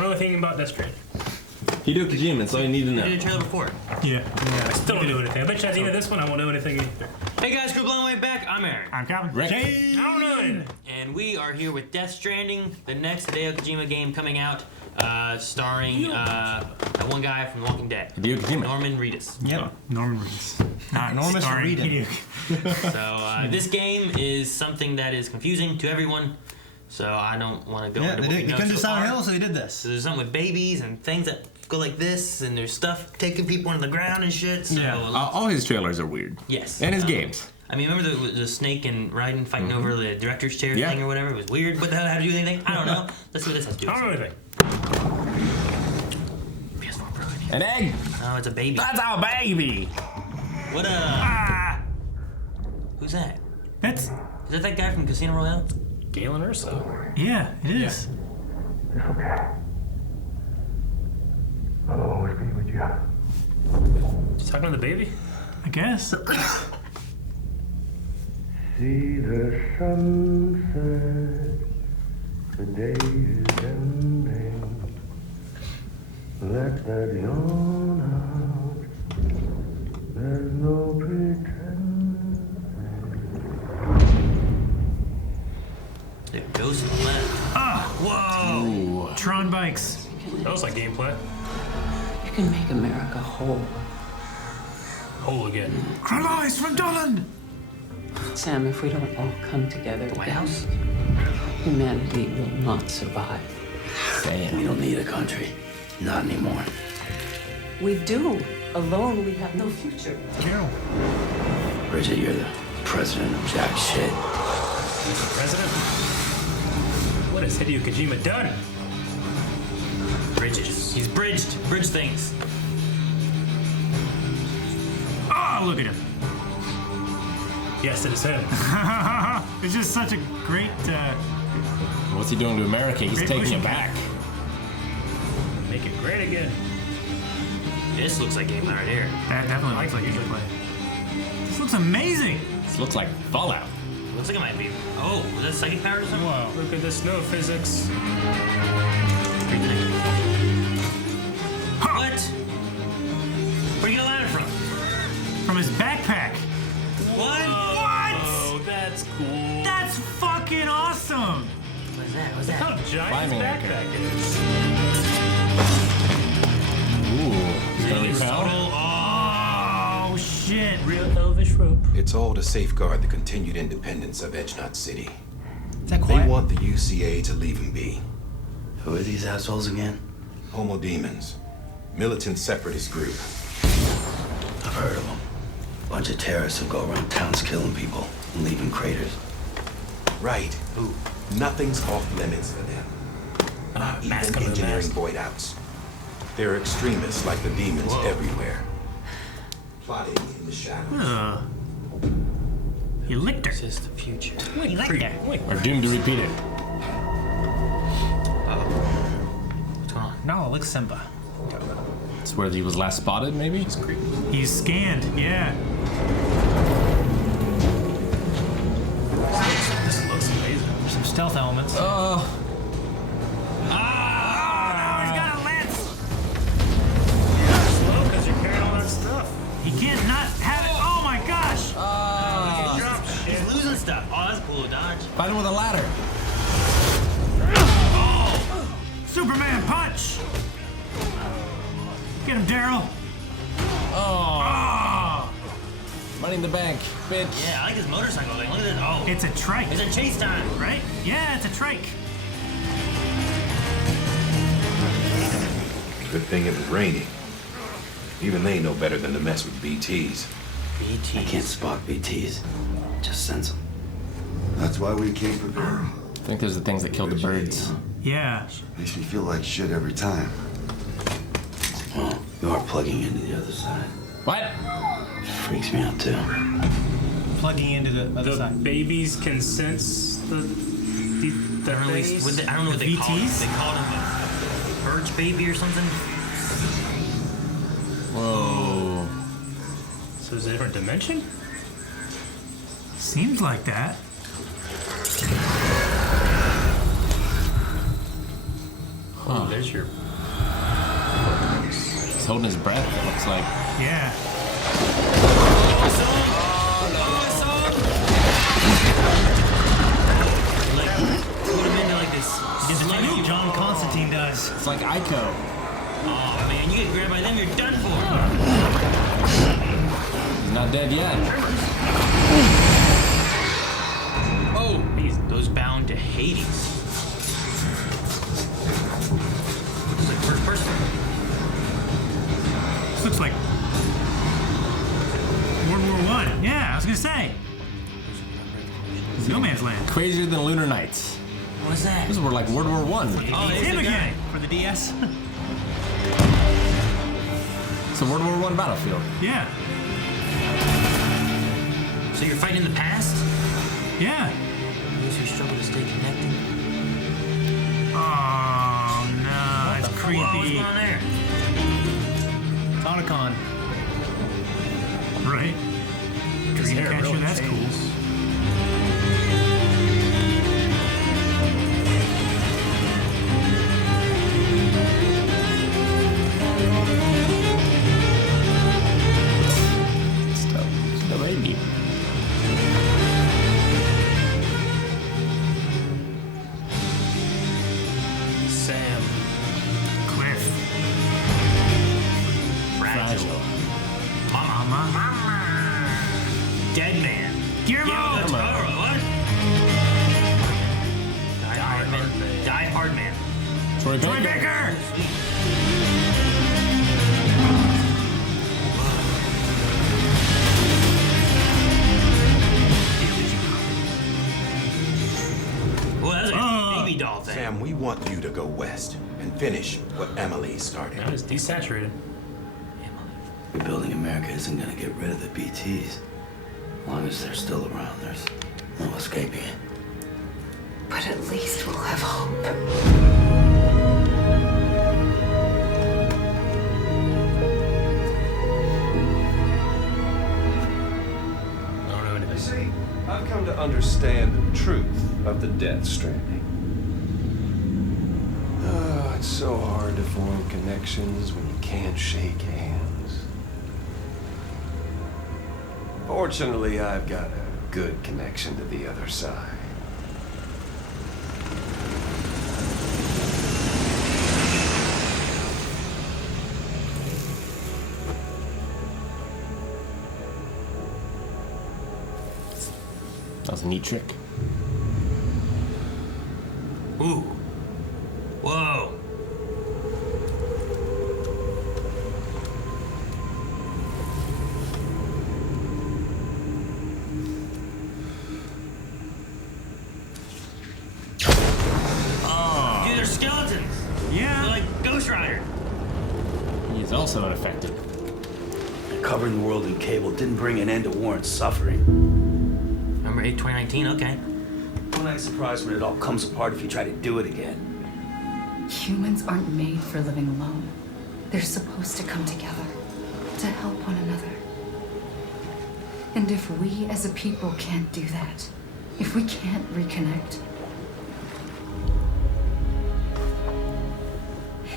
don't know anything about Death Stranding. Hideo Kojima, that's all you need to know. You did a trailer before. Yeah. I still don't know anything. I bet you at the end of this one, I won't know anything either. Hey guys, Crew Blown Way back. I'm Aaron. I'm Calvin. Rick. I don't know anything. And we are here with Death Stranding, the next Hideo Kojima game coming out, starring that one guy from The Walking Dead. Hideo Kojima. Norman Reedus. Yep. Norman Reedus. Not Enormous starring Reedus. Hideo. So this game is something that is confusing to everyone. So I don't want to go Yeah, into they what we did. They know couldn't do so Silent far. Hill, so they did this. So there's something with babies and things that go like this, and there's stuff taking people into the ground and shit. So Yeah. All his trailers are weird. yes. And his games. I mean, remember the snake and Raiden fighting over the director's chair thing or whatever? It was weird. What the hell had to do with anything? I don't know. Let's see what this has to do I with don't know it. anything. PS4 Pro. An egg! Oh, it's a baby. That's our baby! What Who's that? That's, Is that guy from Casino Royale? Galen Urso. yeah, it is. It's okay. I'll always be with you. You talking to the baby? I guess. See the sunset, the day is ending. Let that yawn out. There's no pretending. The ghost on the left. Whoa! Ooh. Tron bikes. That was like gameplay. You can make America whole. Whole again. Kralois from Dolan! Sam, if we don't all come together, White House? humanity will not survive. We don't need a country. Not anymore. We do. Alone, we have no future. Carol. Bridget, you're the president of jack shit. President? What has Hideo Kojima done? Bridges. He's bridged. Bridge things. Oh, look at him. Yes, it is him. It's just such a great, What's he doing to America? He's Great taking pushing it back. Make it great again. This looks like gameplay right here. that definitely looks like gameplay. This looks amazing. This looks like Fallout. Looks like it might be. Oh, is that psychic power or something? Whoa. Look at the snow physics. What? Where you get a ladder from? From his backpack. What? Oh, that's cool. That's fucking awesome. What is that? What's that? How giant his Climbing. backpack is. Ooh. He's gonna repel. Oh, shit. Real elvish rope. It's all to safeguard the continued independence of Edgenut City. Is that They quiet? want the UCA to leave him be. Who are these assholes again? Homo Demons, militant separatist group. I've heard of them. Bunch of terrorists who go around towns killing people and leaving craters. Right. Ooh. Nothing's off limits for them. Not mask even under the engineering mask. void outs. They're extremists like the demons Whoa. everywhere. Plotting in the shadows. He licked her. This is the future. He licked her. Or doomed to repeat it. What's going on? No, look Simba. It's where he was last spotted, maybe? He's scanned, yeah. This looks amazing. There's some stealth elements. Oh, he's got a lance. Slow because you're carrying all that stuff. He can't not have it. Oh my gosh. Drop shit. He's losing stuff. Oh, that's cool, dodge. Fight him with a ladder. Superman punch. Get him, Daryl. Oh. Money in the bank, bitch. Yeah, I like this motorcycle thing. Look at this. Oh, It's a trike, it's a chase time. right? Yeah, it's a trike. Good thing it was raining. Even they know better than to mess with BTs. BT. I can't spot BTs. Just sense them. That's why we came prepared. I think there's the things that killed the birds. Yeah. Makes me feel like shit every time. Well, you are plugging into the other side. What? Freaks me out too. Plugging into the other The side. babies can sense the I don't know, things. I don't know what they call him. VTs? They called him a birch baby or something. Whoa. So is it a different dimension? Seems like that. Huh. There's your. He's holding his breath, it looks like. Yeah. Like, put him into like this. It's like John Constantine does. It's like Ico. Oh man, you get grabbed by them, you're done for. He's not dead yet. Oh, he goes bound to Hades. It's like first person. This looks like World War I. Yeah, I was gonna say. No Man's Land. Crazier than Lunar Nights. What's that? This is more like World War I. Oh, there's Him the guy. again for the DS. It's a World War I battlefield. Yeah. So you're fighting in the past? Yeah. Those who struggle to stay connected. Oh no, it's What's creepy. going on there? Tauntacon. Right. His hair Dreamcatcher, really that's changed. cool. Still baby. Sam. Cliff. Fragile. Mama. Dead man. Guillermo! Yeah, that's what? Die Hard Man. Troy Troy Baker. Baker! Well, that's a baby doll thing. Sam, we want you to go west and finish what Emily started. That is desaturated. Rebuilding America isn't gonna get rid of the BTs. As long as they're still around, there's no escaping it. But at least we'll have hope. I don't know anything. See, I've come to understand the truth of the Death Stranding. Oh, it's so hard to form connections when you can't shake hands. Fortunately, I've got a good connection to the other side. That was a neat trick. Ooh. Whoa. Dude, they're skeletons. Yeah. They're like Ghost Rider. He is also unaffected. Covering the world in cable didn't bring an end to war and suffering. Number 8, 2019, okay. I'm not surprised when it all comes apart if you try to do it again. Humans aren't made for living alone. They're supposed to come together to help one another. And if we as a people can't do that, if we can't reconnect,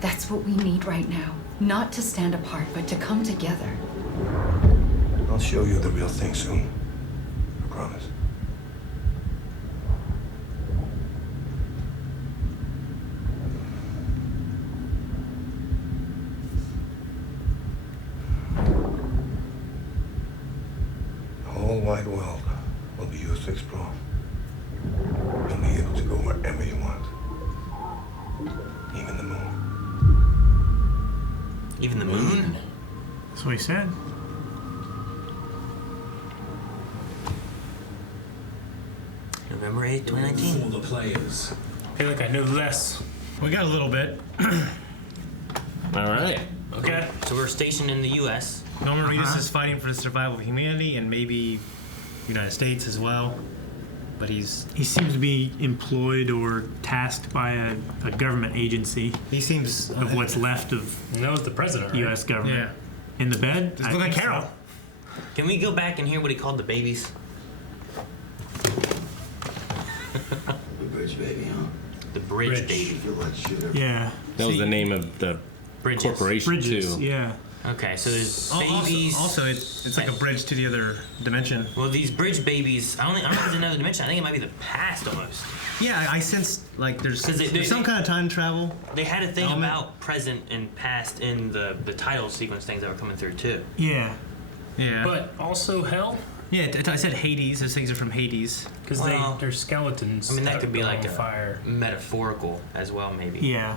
that's what we need right now. Not to stand apart, but to come together. I'll show you the real thing soon. I promise. The whole wide world will be yours to explore. You'll be able to go wherever you want. Even the moon. Even the moon? That's what he said. November 8, 2019. For the players. I feel like I knew less. We got a little bit. All right. Okay. So we're stationed in the U.S. Norman Reedus is fighting for the survival of humanity and maybe United States as well. But he seems to be employed or tasked by a government agency. He seems of what's left of And that was the president, right? U.S. government. Yeah. In the bed? Just look at think Carol. so. Can we go back and hear what he called the babies? The bridge baby, huh? The bridge Bridge. baby. Feel like shit every Yeah. That was the name of the Bridges. corporation Bridges, too. yeah. Okay, so there's babies. Also, it's like a bridge to the other dimension. Well, these bridge babies, I don't know if it's another dimension. I think it might be the past almost. Yeah, I sense like there's they, some kind of time travel. They had a thing element. about present and past in the title sequence things that were coming through too. Yeah. Yeah. But also hell? Yeah, I said Hades. Those things are from Hades. Because they're skeletons. I mean, that could be like on a fire. metaphorical as well, maybe. Yeah.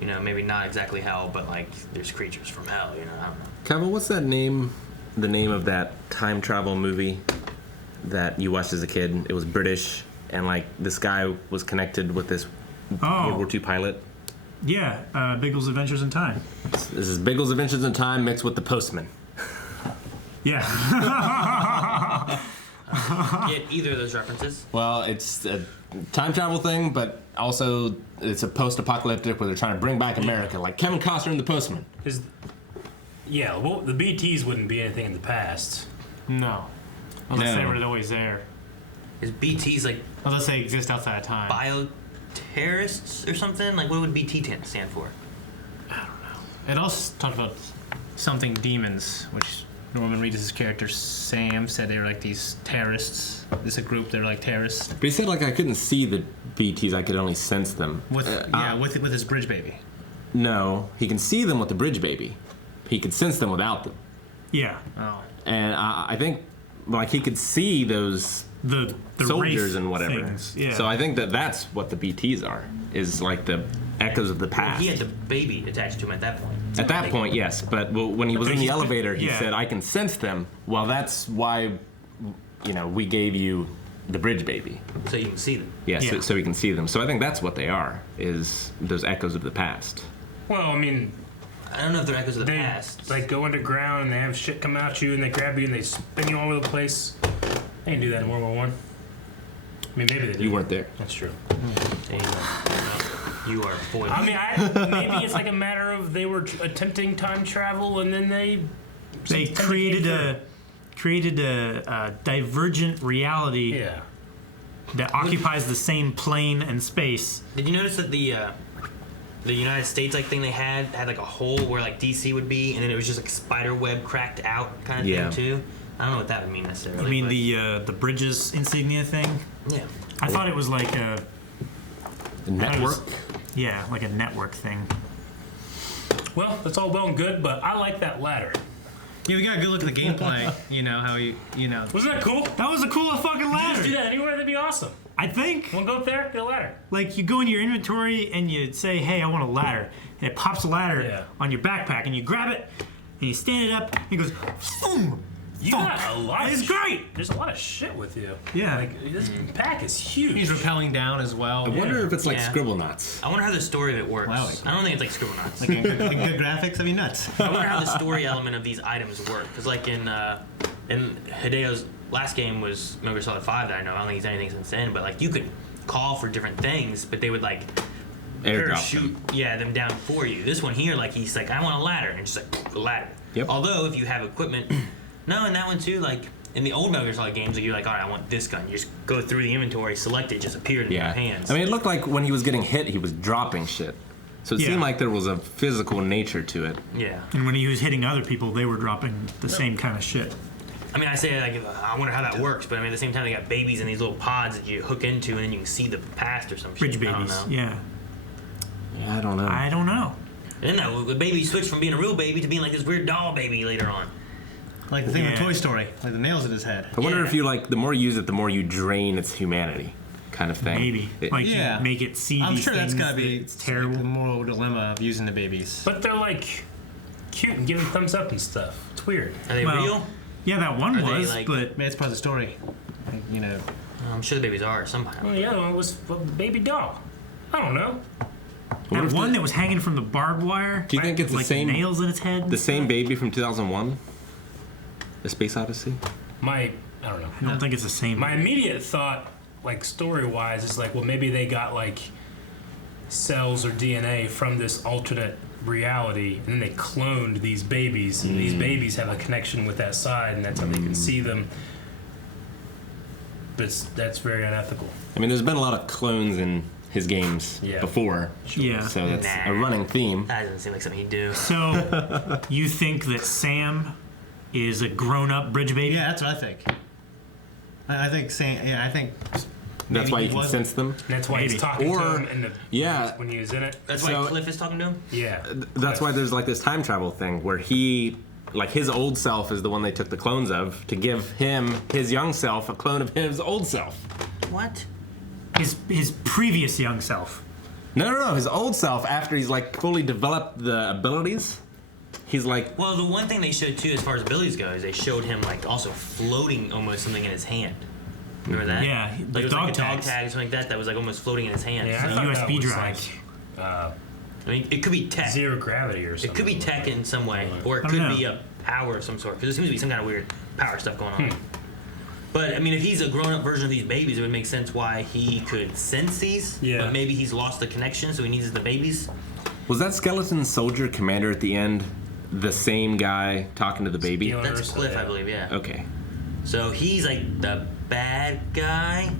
You know, maybe not exactly hell, but like there's creatures from hell. You know, I don't know. Kevin, what's that name? The name of that time travel movie that you watched as a kid? It was British, and like this guy was connected with this World War II pilot. Yeah, Biggles Adventures in Time. This is Biggles Adventures in Time mixed with The Postman. Yeah. Get either of those references. Well, it's a time travel thing, but also it's a post-apocalyptic where they're trying to bring back America, like Kevin Costner in The Postman. Yeah, well, the BTs wouldn't be anything in the past. No. Unless they were always there. Is BTs like... Unless they exist outside of time. Bioterrorists or something? Like, what would BT stand for? I don't know. It also talked about something demons, which Norman Reedus' character Sam said they were like these terrorists. This is a group, they're like terrorists. But he said like I couldn't see the BTs, I could only sense them. With his bridge baby. No, he can see them with the bridge baby. He could sense them without them. Yeah. Oh. And I think like he could see those the soldiers and whatever. Things, yeah. So I think that's what the BTs are, is like the echoes of the past. Well, he had the baby attached to him at that point. At that point, yes. But when he was in the elevator, he said, I can sense them. Well, that's why, we gave you the bridge baby. So you can see them. Yeah, so we can see them. So I think that's what they are, is those echoes of the past. Well, I mean... I don't know if they're echoes of the past. Like, go underground and they have shit come at you and they grab you and they spin you all over the place. They didn't do that in World War I. I mean, maybe they did. You weren't there. That's true. You are foiled. I mean, maybe it's like a matter of they were attempting time travel and then they created a divergent reality that occupies the same plane and space. Did you notice that the United States thing they had like a hole where like DC would be, and then it was just like spider web cracked out kind of thing too? I don't know what that would mean necessarily. You mean the Bridges insignia thing? Yeah. I thought it was like a network. Like a network thing. Well, that's all well and good, but I like that ladder. Yeah, we got a good look at the gameplay. How Wasn't that cool? That was a cool fucking ladder. You just do that anywhere, that'd be awesome. I think. Wanna go up there? Get a ladder. Like, you go into your inventory and you say, hey, I want a ladder. And it pops a ladder on your backpack, and you grab it, and you stand it up, and it goes, boom! You got a lot. It's great. There's a lot of shit with you. Yeah. Like, this pack is huge. He's rappelling down as well. I wonder if it's like Scribble Knots. I wonder how the story of it works. Wow. I don't think it's like Scribble Knots. Like good graphics? That'd be nuts. I wonder how the story element of these items work. Because like in Hideo's last game was Metal Gear Solid 5 that I know. I don't think he's done anything since then. But like you could call for different things, but they would like airdrop them down for you. This one here, like he's like, I want a ladder, and just like a ladder. Yep. Although if you have equipment, no, and that one too, like in the old Metal Gear Solid games, like, you're like, all right, I want this gun. You just go through the inventory, select it, just appeared in your hands. I mean, it looked like when he was getting hit, he was dropping shit. So it seemed like there was a physical nature to it. Yeah. And when he was hitting other people, they were dropping the same kind of shit. I mean, I say, like, I wonder how that works, but I mean, at the same time, they got babies in these little pods that you hook into, and then you can see the past or some Bridge shit. babies, I don't know. yeah. Yeah, I don't know. I don't know. And then the baby switched from being a real baby to being like this weird doll baby later on. Like the thing with Toy Story, like the nails in his head. I wonder if you the more you use it, the more you drain its humanity, kind of thing. Maybe. You make it see I'm these sure that's things gotta be it's terrible. Like the moral dilemma of using the babies. But they're like cute and giving thumbs up and stuff. It's weird. Are they real? Yeah, that one Are was, they, like, but it's part of the story. Like, I'm sure the babies are somehow. Well, the other one was a baby doll. I don't know. That one that was hanging from the barbed wire. Do you think it's with, the same nails in its head? The same baby from 2001, The Space Odyssey. I don't know. I don't think it's the same. My immediate thought, like story-wise, is like, well, maybe they got like cells or DNA from this alternate reality, and then they cloned these babies, and these babies have a connection with that side, and that's how they can see them. But that's very unethical. I mean, there's been a lot of clones in his games before. Yeah. So that's a running theme. That doesn't seem like something he'd do. So, you think that Sam is a grown-up bridge baby? Yeah, that's what I think. I think Sam. Yeah, I think. That's why you can sense them. And that's why he's talking to him in the when he was in it. That's why Cliff is talking to him? Yeah. That's why there's like this time travel thing where he, like his old self is the one they took the clones of to give him, his young self, a clone of his old self. What? His previous young self. No, his old self after he's like fully developed the abilities. He's like... Well, the one thing they showed too as far as abilities go is they showed him like also floating almost something in his hand. Remember that? Yeah, like the it was dog like a dog tags. tag or something like that that was like almost floating in his hand. Yeah, So, USB drive. I mean, it could be tech. Zero gravity or something. It could be tech in some way, or it could be a power of some sort. Because there seems to be some kind of weird power stuff going on. But I mean, if he's a grown-up version of these babies, it would make sense why he could sense these. Yeah. But maybe he's lost the connection, so he needs the babies. Was that skeleton soldier commander at the end the same guy talking to the baby? That's Cliff, I believe. Yeah. Okay. So he's like the bad guy,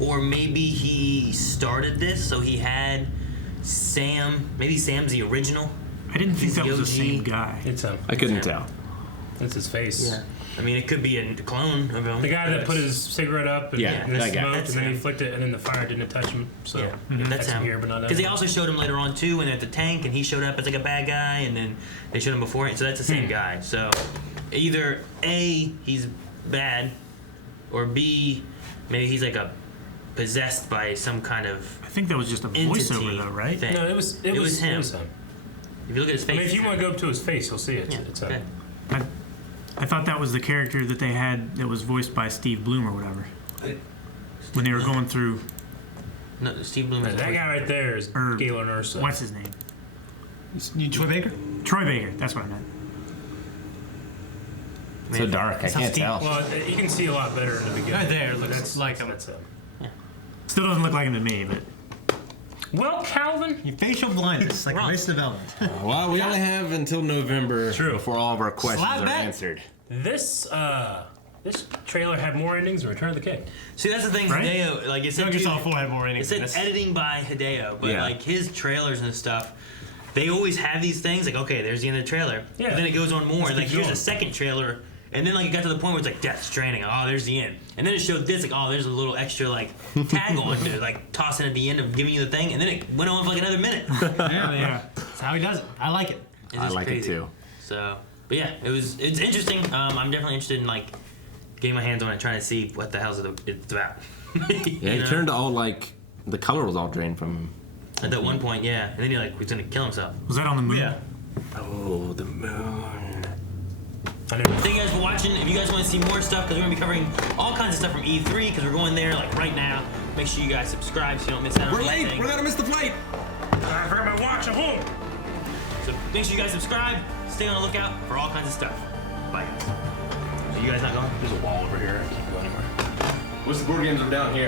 or maybe he started this, so he had Sam. Maybe Sam's the original. I didn't think He's that was the OG. same guy. It's him. I couldn't tell. It's his face. Yeah. I mean, it could be a clone of him. The guy that put his cigarette up and, Yeah, and that guy. smoked, That's and then he him. flicked it, and then the fire didn't touch him. So That's him. here, but not Because they also showed him later on too, when they're at the tank, and he showed up as like a bad guy, and then they showed him before, so that's the same guy. So either A, he's bad, or B, maybe he's like a possessed by some kind of I think that was just a voiceover, though, right? thing. No, it was him. It was him. If you look at his face, I mean, if you want to go up to his face, you'll see it. yeah, It's okay. I thought that was the character that they had that was voiced by Steve Bloom or whatever. When they were going through... No, Steve Bloom. that guy right there is Galen Ursa. What's his name? Troy Baker? Troy Baker, that's what I meant. So dark, I can't tell. Well, you can see a lot better in the beginning. Right there, it But looks like him. That's him. Still doesn't look like him to me, but... Well, Calvin, You facial blindness, like Wrong. race development. Well, we only have until November before all of our questions Slap are back. answered. this trailer had more endings than Return of the King. See, that's the thing. Right? Hideo, like it said, Metal Gear too, Solid 4 had more it innings. said editing by Hideo, but Yeah. like his trailers and stuff, they always have these things. Like, okay, there's the end of the trailer. Yeah. But then it goes on more. Let's Like, keep here's going. a second trailer. And then, like, it got to the point where it's like Death Stranding. Oh, there's the end. And then it showed this, like, oh, there's a little extra, like, tag on to, like, tossing at the end of giving you the thing. And then it went on for, like, another minute. Yeah. That's how he does it. I like it. It's I just like crazy. it too. So, but yeah, it's interesting. I'm definitely interested in, like, getting my hands on it, trying to see what the hell's it's about. Yeah, he turned all like the color was all drained from him. At that one point, yeah. And then he, like, was gonna kill himself. Was that on the moon? Yeah. Oh, the moon. Thank you guys for watching. If you guys want to see more stuff, because we're going to be covering all kinds of stuff from E3, because we're going there like right now. Make sure you guys subscribe so you don't miss out on anything. We're gonna miss the flight. I forgot my watch at home. So make sure you guys subscribe. Stay on the lookout for all kinds of stuff. Bye, guys. Are you guys not going? There's a wall over here. I can't go anywhere. What's the board games are down here?